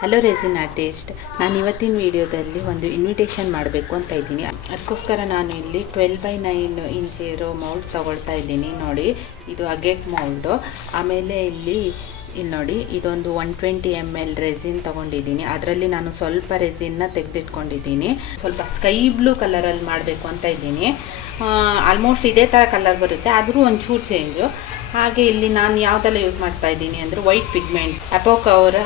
Hello resin artist, ನಾನು ಇವತ್ತಿನ ವಿಡಿಯೋದಲ್ಲಿ ಒಂದು ಇನ್ವಿಟೇಷನ್ ಮಾಡಬೇಕು ಅಂತ ಇದ್ದೀನಿ. ಅದಕ್ಕೋಸ್ಕರ ನಾನು ಇಲ್ಲಿ 12x9 ಇಂಚ್ ಇರೋ ಮೌಲ್ಡ್ ತೊಗೊಳ್ತಾ ಇದ್ದೀನಿ. ನೋಡಿ, ಇದು ಅಗೇಟ್ ಮೌಲ್ಡು. ಆಮೇಲೆ ಇಲ್ಲಿ ನೋಡಿ, ಇದೊಂದು 120 ml ರೆಸಿನ್ ತೊಗೊಂಡಿದ್ದೀನಿ. ಅದರಲ್ಲಿ ನಾನು ಸ್ವಲ್ಪ ರೆಸಿನ್ನ ತೆಗೆದಿಟ್ಕೊಂಡಿದ್ದೀನಿ. ಸ್ವಲ್ಪ ಸ್ಕೈ ಬ್ಲೂ ಕಲರಲ್ಲಿ ಮಾಡಬೇಕು ಅಂತ ಇದ್ದೀನಿ. ಆಲ್ಮೋಸ್ಟ್ ಇದೇ ಥರ ಕಲರ್ ಬರುತ್ತೆ, ಆದರೂ ಒಂಚೂರು ಚೇಂಜು. ಹಾಗೆ ಇಲ್ಲಿ ನಾನು ಯಾವುದೆಲ್ಲ ಯೂಸ್ ಮಾಡ್ತಾ ಇದ್ದೀನಿ ಅಂದರೆ ವೈಟ್ ಪಿಗ್ಮೆಂಟ್, ಅಪೋಕ್ ಅವರ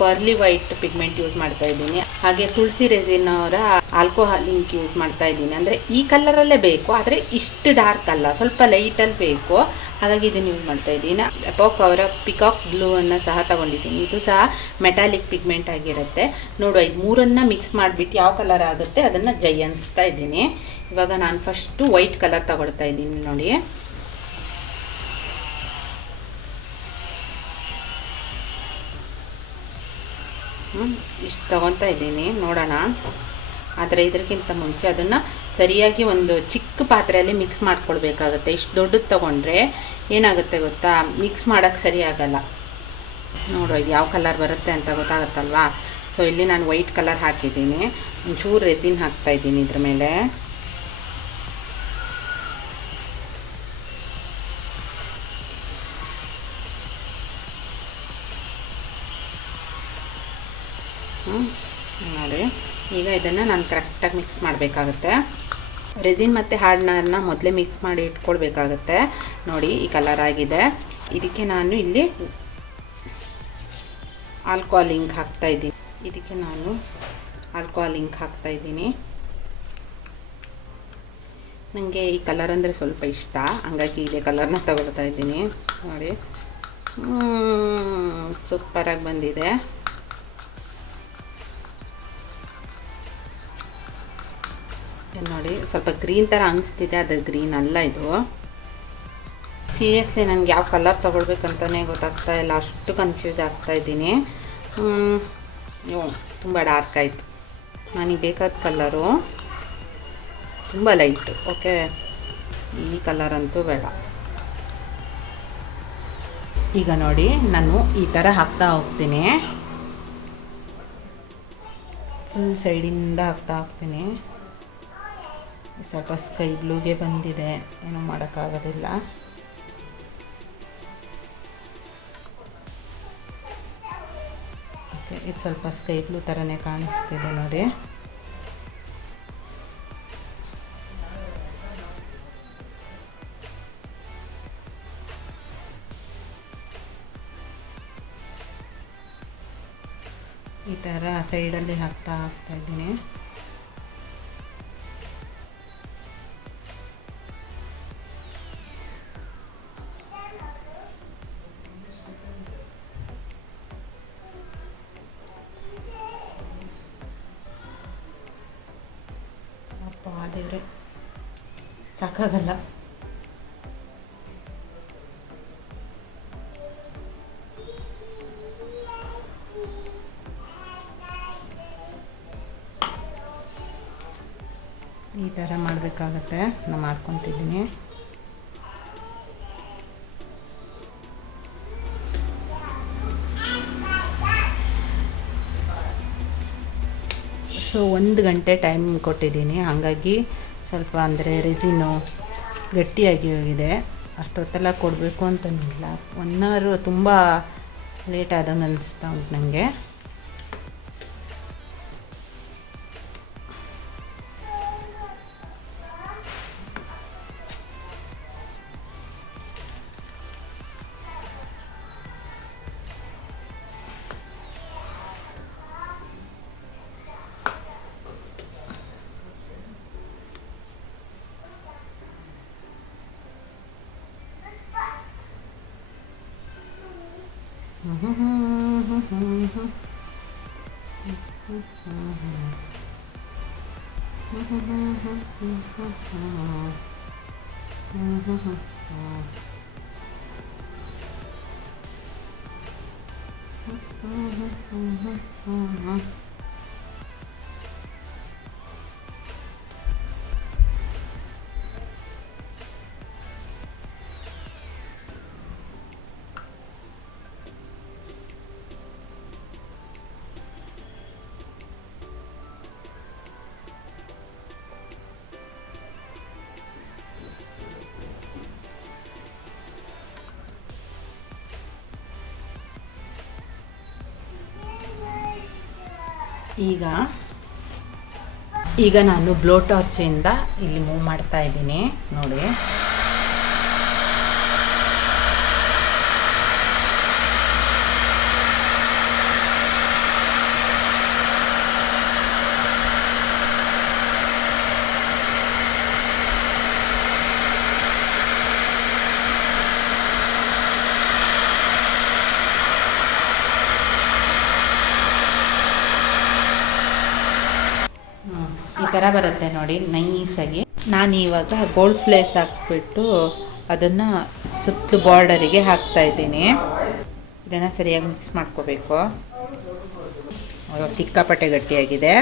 ಪರ್ಲಿ ವೈಟ್ ಪಿಗ್ಮೆಂಟ್ ಯೂಸ್ ಮಾಡ್ತಾ ಇದ್ದೀನಿ. ಹಾಗೆ ತುಳಸಿ ರೆಸಿನ್ ಅವರ ಆಲ್ಕೋಹಾಲ್ ಇಂಕ್ ಯೂಸ್ ಮಾಡ್ತಾ ಇದ್ದೀನಿ. ಅಂದರೆ ಈ ಕಲರಲ್ಲೇ ಬೇಕು, ಆದರೆ ಇಷ್ಟು ಡಾರ್ಕ್ ಅಲ್ಲ, ಸ್ವಲ್ಪ ಲೈಟಲ್ಲಿ ಬೇಕು. ಹಾಗಾಗಿ ಇದನ್ನು ಯೂಸ್ ಮಾಡ್ತಾ ಇದ್ದೀನಿ. ಅಪೋಕ್ ಅವರ ಪಿಕಾಕ್ ಬ್ಲೂ ಅನ್ನು ಸಹ ತಗೊಂಡಿದ್ದೀನಿ. ಇದು ಸಹ ಮೆಟಾಲಿಕ್ ಪಿಗ್ಮೆಂಟ್ ಆಗಿರುತ್ತೆ. ನೋಡುವ, ಇದು ಮೂರನ್ನು ಮಿಕ್ಸ್ ಮಾಡಿಬಿಟ್ಟು ಯಾವ ಕಲರ್ ಆಗುತ್ತೆ ಅದನ್ನು ಅನಿಸ್ತಾ ಇದ್ದೀನಿ. ಇವಾಗ ನಾನು ಫಸ್ಟು ವೈಟ್ ಕಲರ್ ತಗೊಳ್ತಾ ಇದ್ದೀನಿ. ನೋಡಿ, ಇಷ್ಟು ತೊಗೊತಾ ಇದ್ದೀನಿ. ನೋಡೋಣ. ಆದರೆ ಇದಕ್ಕಿಂತ ಮುಂಚೆ ಅದನ್ನು ಸರಿಯಾಗಿ ಒಂದು ಚಿಕ್ಕ ಪಾತ್ರೆಯಲ್ಲಿ ಮಿಕ್ಸ್ ಮಾಡ್ಕೊಳ್ಬೇಕಾಗತ್ತೆ. ಇಷ್ಟು ದೊಡ್ಡದು ತೊಗೊಂಡ್ರೆ ಏನಾಗುತ್ತೆ ಗೊತ್ತಾ, ಮಿಕ್ಸ್ ಮಾಡೋಕ್ಕೆ ಸರಿ ಆಗಲ್ಲ. ನೋಡುವ, ಇದು ಯಾವ ಕಲರ್ ಬರುತ್ತೆ ಅಂತ ಗೊತ್ತಾಗುತ್ತಲ್ವಾ. ಸೊ ಇಲ್ಲಿ ನಾನು ವೈಟ್ ಕಲರ್ ಹಾಕಿದ್ದೀನಿ. ಒಂಚೂರು ರೆಸಿನ್ ಹಾಕ್ತಾಯಿದ್ದೀನಿ ಇದ್ರ ಮೇಲೆ. ನೋಡಿ, ಈಗ ಇದನ್ನು ನಾನು ಕರೆಕ್ಟಾಗಿ ಮಿಕ್ಸ್ ಮಾಡಬೇಕಾಗುತ್ತೆ. ರೆಸಿನ್ ಮತ್ತು ಹಾರ್ಡ್ನರ್ನ ಮೊದಲೇ ಮಿಕ್ಸ್ ಮಾಡಿ ಇಟ್ಕೊಳ್ಬೇಕಾಗತ್ತೆ. ನೋಡಿ, ಈ ಕಲರ್ ಆಗಿದೆ. ಇದಕ್ಕೆ ನಾನು ಇಲ್ಲಿ ಆಲ್ಕೋಹಾಲ್ ಇಂಕ್ ಹಾಕ್ತಾಯಿದ್ದೀನಿ. ನನಗೆ ಈ ಕಲರ್ ಅಂದರೆ ಸ್ವಲ್ಪ ಇಷ್ಟ, ಹಂಗಾಗಿ ಇದೇ ಕಲರ್ನ ತಗೊಳ್ತಾ ಇದ್ದೀನಿ. ನೋಡಿ, ಸೂಪರಾಗಿ ಬಂದಿದೆ. ನೋಡಿ, ಸ್ವಲ್ಪ ಗ್ರೀನ್ ಥರ ಅನಿಸ್ತಿದೆ, ಅದು ಗ್ರೀನ್ ಅಲ್ಲ ಇದು. ಸೀರಿಯಸ್ಲಿ ನನಗೆ ಯಾವ ಕಲರ್ ತೊಗೊಳ್ಬೇಕಂತಲೇ ಗೊತ್ತಾಗ್ತಾ ಇಲ್ಲ, ಅಷ್ಟು ಕನ್ಫ್ಯೂಸ್ ಆಗ್ತಾಯಿದ್ದೀನಿ. ತುಂಬ ಡಾರ್ಕ್ ಆಯಿತು. ನನಗೆ ಬೇಕಾದ ಕಲರು ತುಂಬ ಲೈಟು. ಓಕೆ, ಈ ಕಲರ್ ಅಂತೂ ಬೇಡ. ಈಗ ನೋಡಿ, ನಾನು ಈ ಥರ ಹಾಕ್ತಾ ಹೋಗ್ತೀನಿ. ಫುಲ್ ಸೈಡಿಂದ ಹಾಕ್ತಾ ಹೋಗ್ತೀನಿ. ಸ್ವಲ್ಪ ಸ್ಕೈ ಬ್ಲೂಗೆ ಬಂದಿದೆ, ಏನೂ ಮಾಡೋಕ್ಕಾಗೋದಿಲ್ಲ. ಓಕೆ, ಇದು ಸ್ವಲ್ಪ ಸ್ಕೈ ಬ್ಲೂ ಥರನೇ ಕಾಣಿಸ್ತಿದೆ ನೋಡಿ. ಈ ಥರ ಸೈಡಲ್ಲಿ ಹಾಕ್ತಾ ಇದ್ದೀನಿ. ದೇವ್ರೆ, ಸಾಕಾಗಲ್ಲ. ಈ ಥರ ಮಾಡಬೇಕಾಗತ್ತೆ. ನಾನು ಮಾಡ್ಕೊತಿದ್ದೀನಿ. ಸೊ 1 ಗಂಟೆ ಟೈಮ್ ಕೊಟ್ಟಿದ್ದೀನಿ, ಹಾಗಾಗಿ ಸ್ವಲ್ಪ ಅಂದರೆ ರೆಸಿನು ಗಟ್ಟಿಯಾಗಿ ಹೋಗಿದೆ. ಅಷ್ಟೊತ್ತೆಲ್ಲ ಕೊಡಬೇಕು ಅಂತನಿಲ್ಲ. 1 ಅವರ್ ತುಂಬ ಲೇಟ್ ಆದಂಗೆ ಅನಿಸ್ತಾ ಉಂಟು ನನಗೆ. ಈಗ ನಾನು ಬ್ಲೋ ಟಾರ್ಚಿಂದ ಇಲ್ಲಿ ಮೂವ್ ಮಾಡ್ತಾ ಇದ್ದೀನಿ ನೋಡಿ. ಈ ಥರ ಬರುತ್ತೆ ನೋಡಿ ನೈಸಾಗಿ. ನಾನು ಇವಾಗ ಗೋಲ್ಡ್ ಫ್ಲೇಸ್ ಹಾಕ್ಬಿಟ್ಟು ಅದನ್ನು ಸುತ್ತಲೂ ಬಾರ್ಡರಿಗೆ ಹಾಕ್ತಾ ಇದ್ದೀನಿ. ಇದನ್ನು ಸರಿಯಾಗಿ ಮಿಕ್ಸ್ ಮಾಡ್ಕೋಬೇಕು. ಸಿಕ್ಕಾಪಟ್ಟೆ ಗಟ್ಟಿಯಾಗಿದೆ.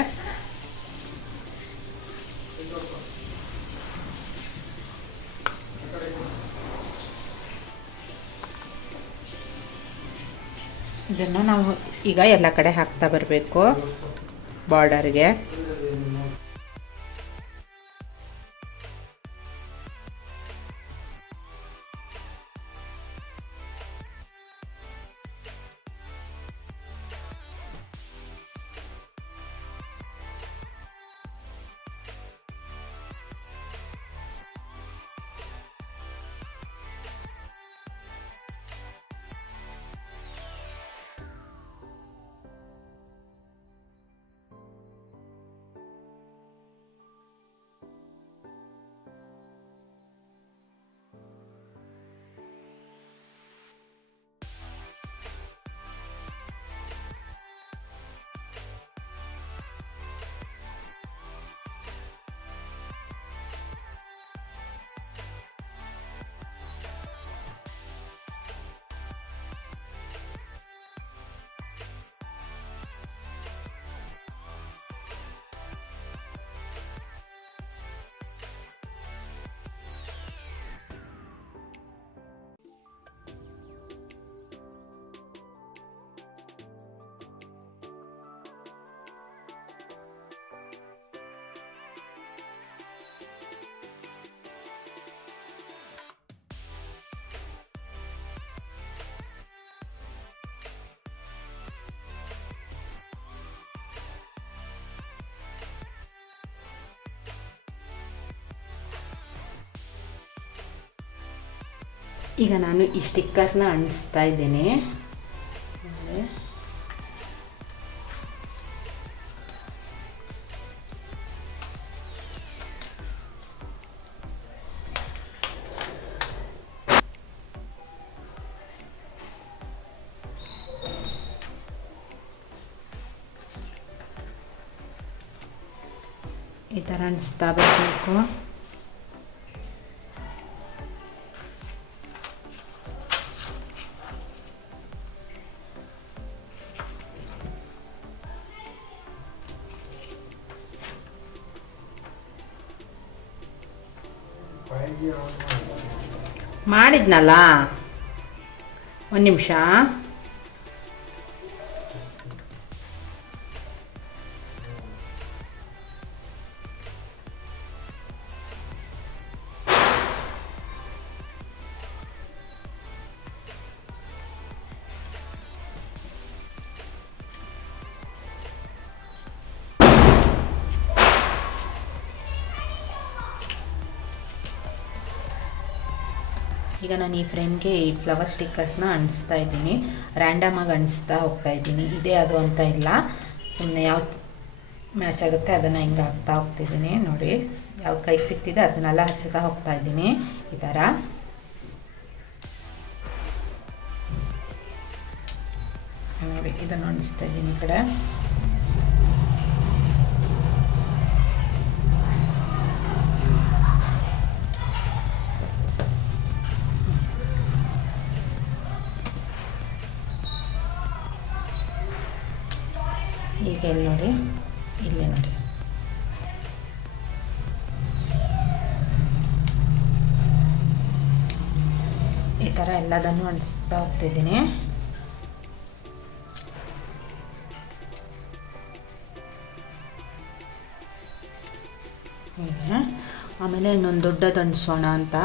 ಇದನ್ನು ನಾವು ಈಗ ಎಲ್ಲ ಕಡೆ ಹಾಕ್ತಾ ಬರಬೇಕು ಬಾರ್ಡರ್ಗೆ. ಈಗ ನಾನು ಈ ಸ್ಟಿಕ್ಕರ್ನ ಅಂಟಿಸ್ತಾ ಇದ್ದೀನಿ. ಈ ಥರ ಅಂಟಿಸ್ತಾ ಬರಬೇಕು. ಮಾಡಿದ್ನಲ್ಲ, ಒಂದು ನಿಮಿಷ. ಈಗ ನಾನು ಈ ಫ್ರೇಮ್ಗೆ ಈ ಫ್ಲವರ್ ಸ್ಟಿಕ್ಕರ್ಸ್ನ ಅಂಟಿಸ್ತಾ ಇದ್ದೀನಿ. ರ್ಯಾಂಡಮಾಗಿ ಅಂಟಿಸ್ತಾ ಹೋಗ್ತಾ ಇದ್ದೀನಿ. ಇದೇ ಅದು ಅಂತ ಇಲ್ಲ, ಸುಮ್ಮನೆ ಯಾವ್ದು ಮ್ಯಾಚ್ ಆಗುತ್ತೆ ಅದನ್ನು ಹಿಂಗೆ ಹಾಕ್ತಾ ಹೋಗ್ತಿದ್ದೀನಿ ನೋಡಿ. ಯಾವ್ದು ಕೈಗೆ ಸಿಗ್ತಿದೆ ಅದನ್ನೆಲ್ಲ ಹಚ್ಚುತ್ತಾ ಹೋಗ್ತಾ ಇದ್ದೀನಿ ಈ ಥರ. ನೋಡಿ ಇದನ್ನು ಅಂಟಿಸ್ತಾ ಇದ್ದೀನಿ ಈ ಕಡೆ. ಈಗ ಇಲ್ಲಿ ನೋಡಿ, ಇಲ್ಲೇ ನೋಡಿ. ಈ ಥರ ಎಲ್ಲದನ್ನು ಅಂಟಿಸ್ತಾ ಹೋಗ್ತಿದ್ದೀನಿ. ಆಮೇಲೆ ಇನ್ನೊಂದು ದೊಡ್ಡದು ಅಂಟಿಸೋಣ ಅಂತ.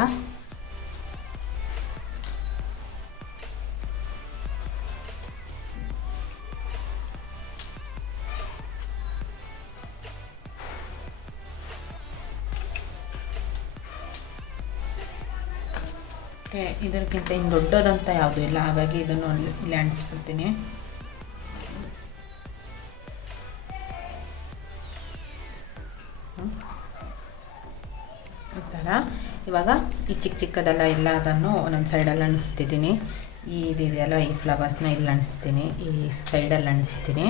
ಇದಕ್ಕಿಂತ ಇನ್ನು ದೊಡ್ಡದಂತ ಯಾವುದೂ ಇಲ್ಲ, ಹಾಗಾಗಿ ಇದನ್ನು ಇಲ್ಲಿ ಅಂಟಿಸ್ಬಿಡ್ತೀನಿ. ಈ ಥರ ಇವಾಗ ಈ ಚಿಕ್ಕ ಚಿಕ್ಕದೆಲ್ಲ ಎಲ್ಲ ಅದನ್ನು ಒಂದೊಂದು ಸೈಡಲ್ಲಿ ಅಣಿಸ್ತಿದ್ದೀನಿ. ಇದೆಯಲ್ಲ ಈ ಫ್ಲವರ್ಸ್ನ ಇಲ್ಲಿ ಅಣಿಸ್ತೀನಿ, ಈ ಸೈಡಲ್ಲಿ ಅಣಿಸ್ತೀನಿ.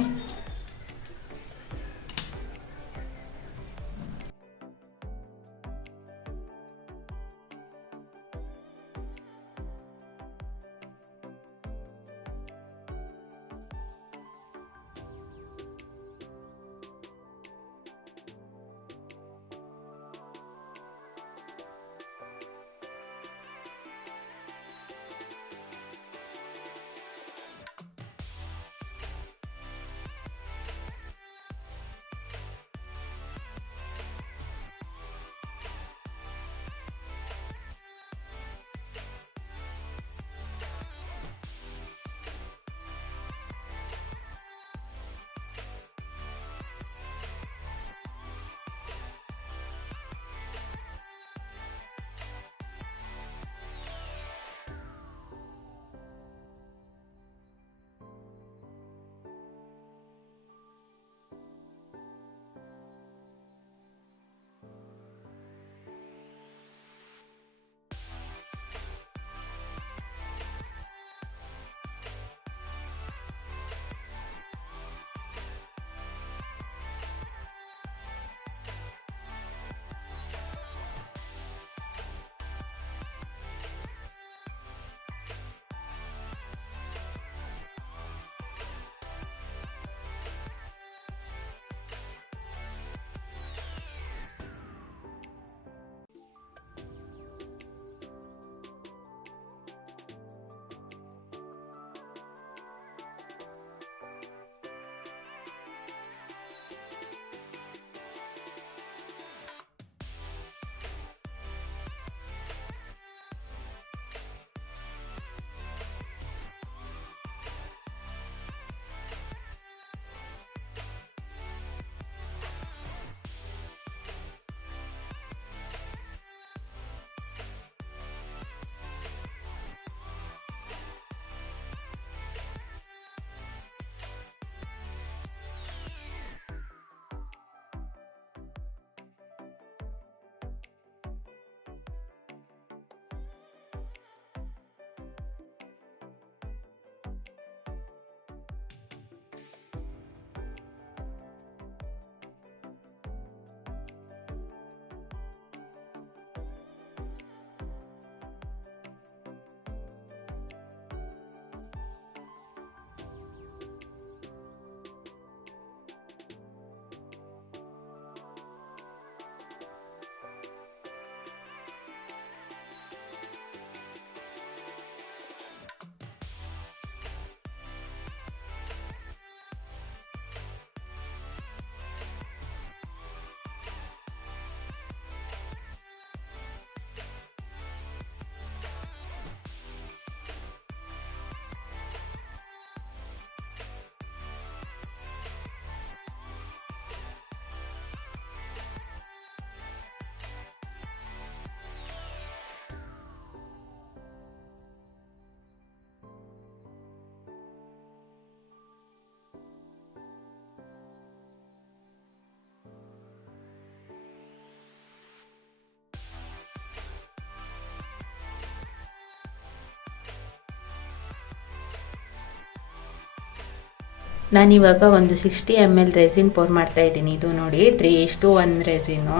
ನಾನಿವಾಗ ಒಂದು 60 ml ರೆಸಿನ್ ಪೋರ್ ಮಾಡ್ತಾ ಇದ್ದೀನಿ. ಇದು ನೋಡಿ 3:1 ರೆಸಿನು.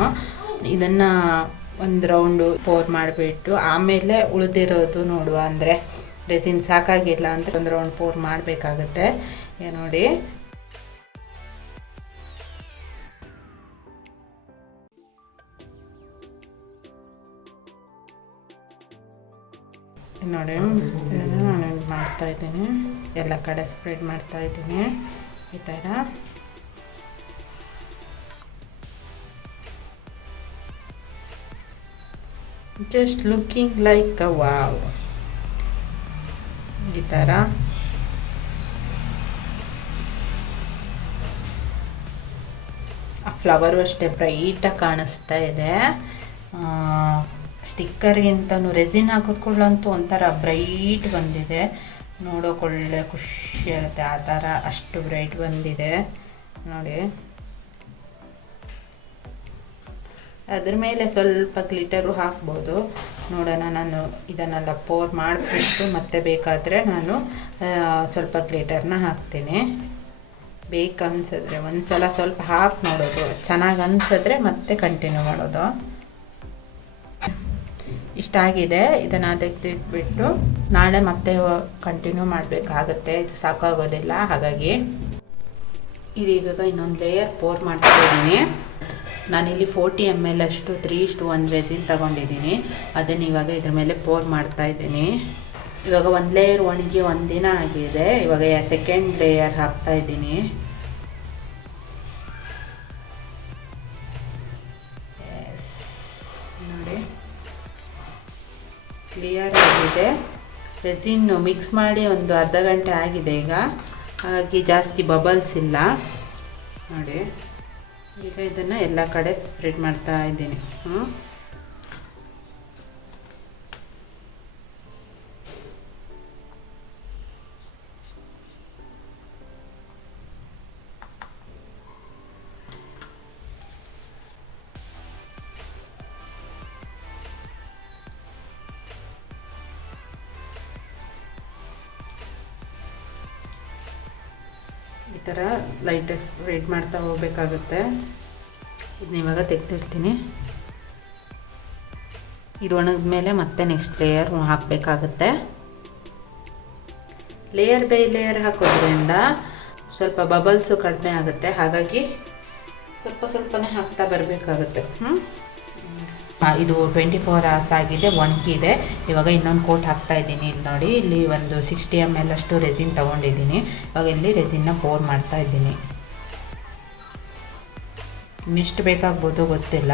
ಇದನ್ನು ಒಂದು ರೌಂಡು ಪೋರ್ ಮಾಡಿಬಿಟ್ಟು ಆಮೇಲೆ ಉಳಿದಿರೋದು ನೋಡುವ, ಅಂದರೆ ರೆಸಿನ್ ಸಾಕಾಗಿಲ್ಲ ಅಂತ ಒಂದು ರೌಂಡ್ ಪೋರ್ ಮಾಡಬೇಕಾಗತ್ತೆ. ನೋಡಿ ನೋಡಿ ನಾನು ಮಾಡ್ತಾಯಿದ್ದೀನಿ, ಎಲ್ಲ ಕಡೆ ಸ್ಪ್ರೆಡ್ ಮಾಡ್ತಾಯಿದ್ದೀನಿ ಈ ಥರ. Just looking like a wow ಈ ಥರ. ಆ ಫ್ಲವರು ಅಷ್ಟೇ ಬ್ರೈಟಾಗಿ ಕಾಣಿಸ್ತಾ ಇದೆ. ಸ್ಟಿಕ್ಕರ್ಗಿಂತನೂ ರೆಸಿನ್ ಹಾಕಿದ್ಕೊಳ್ಳಂತೂ ಒಂಥರ ಬ್ರೈಟ್ ಬಂದಿದೆ. ನೋಡೋಕೆ ಒಳ್ಳೆ ಖುಷಿ ಆಗುತ್ತೆ ಆ ಥರ, ಅಷ್ಟು ಬ್ರೈಟ್ ಬಂದಿದೆ ನೋಡಿ. ಅದ್ರ ಮೇಲೆ ಸ್ವಲ್ಪ ಗ್ಲಿಟರು ಹಾಕ್ಬೋದು. ನೋಡೋಣ, ನಾನು ಇದನ್ನೆಲ್ಲ ಪೋರ್ ಮಾಡಿಬಿಟ್ಟು ಮತ್ತೆ ಬೇಕಾದರೆ ನಾನು ಸ್ವಲ್ಪ ಗ್ಲಿಟರ್ನ ಹಾಕ್ತೀನಿ. ಬೇಕನ್ಸಿದ್ರೆ ಒಂದು ಸಲ ಸ್ವಲ್ಪ ಹಾಕಿ ನೋಡೋದು, ಚೆನ್ನಾಗಿ ಅನಿಸಿದ್ರೆ ಮತ್ತೆ ಕಂಟಿನ್ಯೂ ಮಾಡೋದು. ಇಷ್ಟಾಗಿದೆ. ಇದನ್ನು ತೆಗೆದಿಟ್ಬಿಟ್ಟು ನಾಳೆ ಮತ್ತೆ ಕಂಟಿನ್ಯೂ ಮಾಡಬೇಕಾಗತ್ತೆ, ಇದು ಸಾಕಾಗೋದಿಲ್ಲ. ಹಾಗಾಗಿ ಇದು ಇವಾಗ ಇನ್ನೊಂದು ಲೇಯರ್ ಪೋರ್ ಮಾಡ್ತಾಯಿದ್ದೀನಿ. ನಾನಿಲ್ಲಿ 40 ml ಅಷ್ಟು 3:1 ರೆಸಿನ್ ತೊಗೊಂಡಿದ್ದೀನಿ. ಅದನ್ನು ಇವಾಗ ಇದ್ರ ಮೇಲೆ ಪೋರ್ ಮಾಡ್ತಾಯಿದ್ದೀನಿ. ಇವಾಗ ಒಂದು ಲೇಯರ್ ಒಣಗಿ ಒಂದು ದಿನ ಆಗಿದೆ. ಇವಾಗ ಸೆಕೆಂಡ್ ಲೇಯರ್ ಹಾಕ್ತಾಯಿದ್ದೀನಿ. ನೋಡಿ, ಕ್ಲಿಯರ್ ಆಗಿದೆ. ರೆಸಿನ್ ಮಿಕ್ಸ್ ಮಾಡಿ ಒಂದು ಅರ್ಧ ಗಂಟೆ ಆಗಿದೆ ಈಗ, ಹಾಗಾಗಿ ಜಾಸ್ತಿ ಬಬಲ್ಸ್ ಇಲ್ಲ ನೋಡಿ. ಈಗ ಇದನ್ನು ಎಲ್ಲ ಕಡೆ ಸ್ಪ್ರೆಡ್ ಮಾಡ್ತಾ ಇದ್ದೀನಿ. ಈ ಥರ ಲೈಟಾಗಿ ಸ್ಪ್ರೆಡ್ ಮಾಡ್ತಾ ಹೋಗಬೇಕಾಗುತ್ತೆ. ಇದನ್ನ ಇವಾಗ ತೆಗೆದಿಡ್ತೀನಿ. ಇದು ಒಣಗಿದ ಮೇಲೆ ಮತ್ತೆ ನೆಕ್ಸ್ಟ್ ಲೇಯರ್ ಹಾಕಬೇಕಾಗುತ್ತೆ. ಲೇಯರ್ ಬೈ ಲೇಯರ್ ಹಾಕೋದ್ರಿಂದ ಸ್ವಲ್ಪ ಬಬಲ್ಸು ಕಡಿಮೆ ಆಗುತ್ತೆ. ಹಾಗಾಗಿ ಸ್ವಲ್ಪ ಸ್ವಲ್ಪನೇ ಹಾಕ್ತಾ ಬರಬೇಕಾಗುತ್ತೆ. ಇದು 24 hours ಆಗಿದೆ, ಒಣಗಿದೆ. ಇವಾಗ ಇನ್ನೊಂದು ಕೋಟ್ ಹಾಕ್ತಾ ಇದ್ದೀನಿ. ಇಲ್ಲಿ ನೋಡಿ, ಇಲ್ಲಿ ಒಂದು 60 ml ಅಷ್ಟು ರೆಸಿನ್ ತೊಗೊಂಡಿದ್ದೀನಿ. ಇವಾಗ ಇಲ್ಲಿ ರೆಸಿನ್ನ ಪೋರ್ ಮಾಡ್ತಾ ಇದ್ದೀನಿ. ಇನ್ನೆಷ್ಟು ಬೇಕಾಗ್ಬೋದು ಗೊತ್ತಿಲ್ಲ,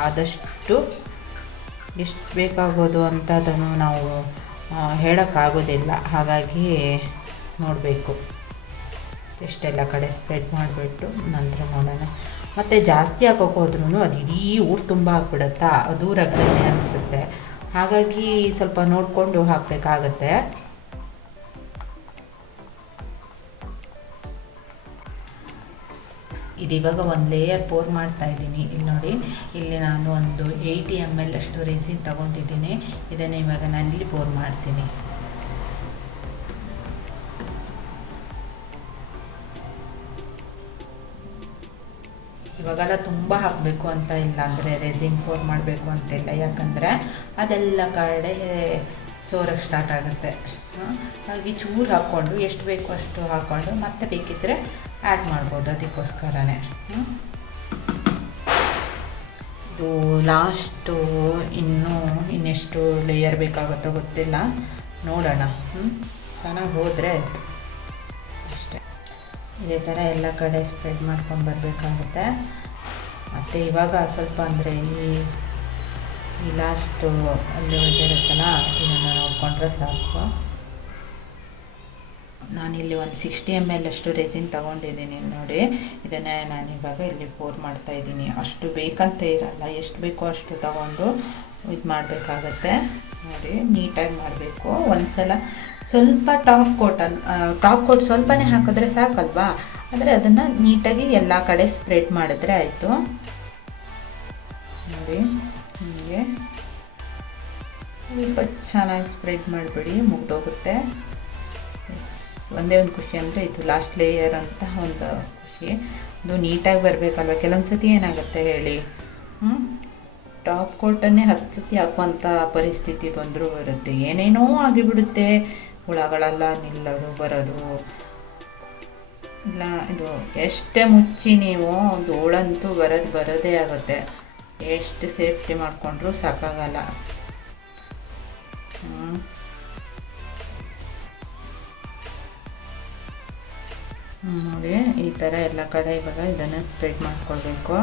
ಆದಷ್ಟು ಎಷ್ಟು ಬೇಕಾಗೋದು ಅಂತ ಅದನ್ನು ನಾವು ಹೇಳೋಕ್ಕಾಗೋದಿಲ್ಲ. ಹಾಗಾಗಿ ನೋಡಬೇಕು. ಎಷ್ಟೆಲ್ಲ ಕಡೆ ಸ್ಪ್ರೆಡ್ ಮಾಡಿಬಿಟ್ಟು ನಂತರ ನೋಡೋಣ. ಮತ್ತು ಜಾಸ್ತಿ ಹಾಕೋಕೆ ಹೋದ್ರೂ ಅದು ಇಡೀ ಊರು ತುಂಬ ಹಾಕ್ಬಿಡುತ್ತಾ, ಅದು ರಗಳೆನೇ ಅನಿಸುತ್ತೆ. ಹಾಗಾಗಿ ಸ್ವಲ್ಪ ನೋಡಿಕೊಂಡು ಹಾಕಬೇಕಾಗತ್ತೆ. ಇದಿವಾಗ ಒಂದು ಲೇಯರ್ ಪೋರ್ ಮಾಡ್ತಾ ಇದ್ದೀನಿ. ಇಲ್ಲಿ ನೋಡಿ, ಇಲ್ಲಿ ನಾನು ಒಂದು 80 ml ಅಷ್ಟು ರೆಸಿನ್ ತೊಗೊಂಡಿದ್ದೀನಿ. ಇದನ್ನು ಇವಾಗ ನಾನಿಲ್ಲಿ ಪೋರ್ ಮಾಡ್ತೀನಿ. ಇವಾಗೆಲ್ಲ ತುಂಬ ಹಾಕಬೇಕು ಅಂತ ಇಲ್ಲ, ಅಂದರೆ ರೆಸಿನ್ ಪೋರ್ ಮಾಡಬೇಕು ಅಂತಿಲ್ಲ. ಯಾಕಂದರೆ ಅದೆಲ್ಲ ಕಡೆ ಸೋರಕ್ಕೆ ಸ್ಟಾರ್ಟ್ ಆಗುತ್ತೆ. ಹಾಗೆ ಚೂರು ಹಾಕ್ಕೊಂಡು ಎಷ್ಟು ಬೇಕು ಅಷ್ಟು ಹಾಕ್ಕೊಂಡು ಮತ್ತೆ ಬೇಕಿದ್ದರೆ ಆ್ಯಡ್ ಮಾಡ್ಬೋದು. ಅದಕ್ಕೋಸ್ಕರನೇ ಇದು ಲಾಸ್ಟು ಇನ್ನೆಷ್ಟು ಲೇಯರ್ ಬೇಕಾಗುತ್ತೋ ಗೊತ್ತಿಲ್ಲ, ನೋಡೋಣ. ಚೆನ್ನಾಗಿ ಹೋದರೆ ಅಷ್ಟೇ. ಇದೇ ಥರ ಎಲ್ಲ ಕಡೆ ಸ್ಪ್ರೆಡ್ ಮಾಡ್ಕೊಂಡು ಬರಬೇಕಾಗುತ್ತೆ. ಮತ್ತು ಇವಾಗ ಸ್ವಲ್ಪ ಅಂದರೆ ಈ ಲಾಸ್ಟು ಅಲ್ಲಿ ಇರುತ್ತಲ್ಲ, ಇದನ್ನು ನೋಡಿಕೊಂಡ್ರೆ ಸಾಕು. ನಾನಿಲ್ಲಿ ಒಂದು 60 ml ಅಷ್ಟು ರೆಸಿನ್ ತೊಗೊಂಡಿದ್ದೀನಿ ನೋಡಿ. ಇದನ್ನು ನಾನಿವಾಗ ಇಲ್ಲಿ ಪೋರ್ ಮಾಡ್ತಾಯಿದ್ದೀನಿ. ಅಷ್ಟು ಬೇಕಂತ ಇರಲ್ಲ, ಎಷ್ಟು ಬೇಕೋ ಅಷ್ಟು ತಗೊಂಡು ಇದು ಮಾಡಬೇಕಾಗತ್ತೆ ನೋಡಿ. ನೀಟಾಗಿ ಮಾಡಬೇಕು. ಒಂದು ಸಲ ಸ್ವಲ್ಪ ಟಾಪ್ ಕೋಟ್ ಸ್ವಲ್ಪನೇ ಹಾಕಿದ್ರೆ ಸಾಕಲ್ವಾ. ಆದರೆ ಅದನ್ನು ನೀಟಾಗಿ ಎಲ್ಲ ಕಡೆ ಸ್ಪ್ರೆಡ್ ಮಾಡಿದ್ರೆ ಆಯಿತು ನೋಡಿ. ಹೀಗೆ ಸ್ವಲ್ಪ ಚೆನ್ನಾಗಿ ಸ್ಪ್ರೆಡ್ ಮಾಡಿಬಿಡಿ, ಮುಗ್ದೋಗುತ್ತೆ. ಒಂದೇ ಒಂದು ಖುಷಿ ಅಂದರೆ ಇದು ಲಾಸ್ಟ್ ಲೇಯರ್ ಅಂತ ಒಂದು ಖುಷಿ. ಇದು ನೀಟಾಗಿ ಬರಬೇಕಲ್ವ. ಕೆಲವೊಂದು ಸತಿ ಏನಾಗುತ್ತೆ ಹೇಳಿ, ಟಾಪ್ ಕೋಟನ್ನೇ 10 ಸತಿ ಹಾಕುವಂಥ ಪರಿಸ್ಥಿತಿ ಬಂದರೂ ಬರುತ್ತೆ. ಏನೇನೋ ಆಗಿಬಿಡುತ್ತೆ, ಹುಳಗಳೆಲ್ಲ ನಿಲ್ಲೋದು ಬರೋದು ಇಲ್ಲ. ಇದು ಎಷ್ಟೇ ಮುಚ್ಚಿ ನೀವು ಒಂದು ಹುಳಂತೂ ಬರೋದೇ ಆಗುತ್ತೆ. ಎಷ್ಟು ಸೇಫ್ಟಿ ಮಾಡಿಕೊಂಡ್ರೂ ಸಾಕಾಗಲ್ಲ. ನೋಡಿ, ಈ ಥರ ಎಲ್ಲ ಕಡೆ ಇವಾಗ ಇದನ್ನು ಸ್ಪ್ರೆಡ್ ಮಾಡ್ಕೊಳ್ಬೇಕು.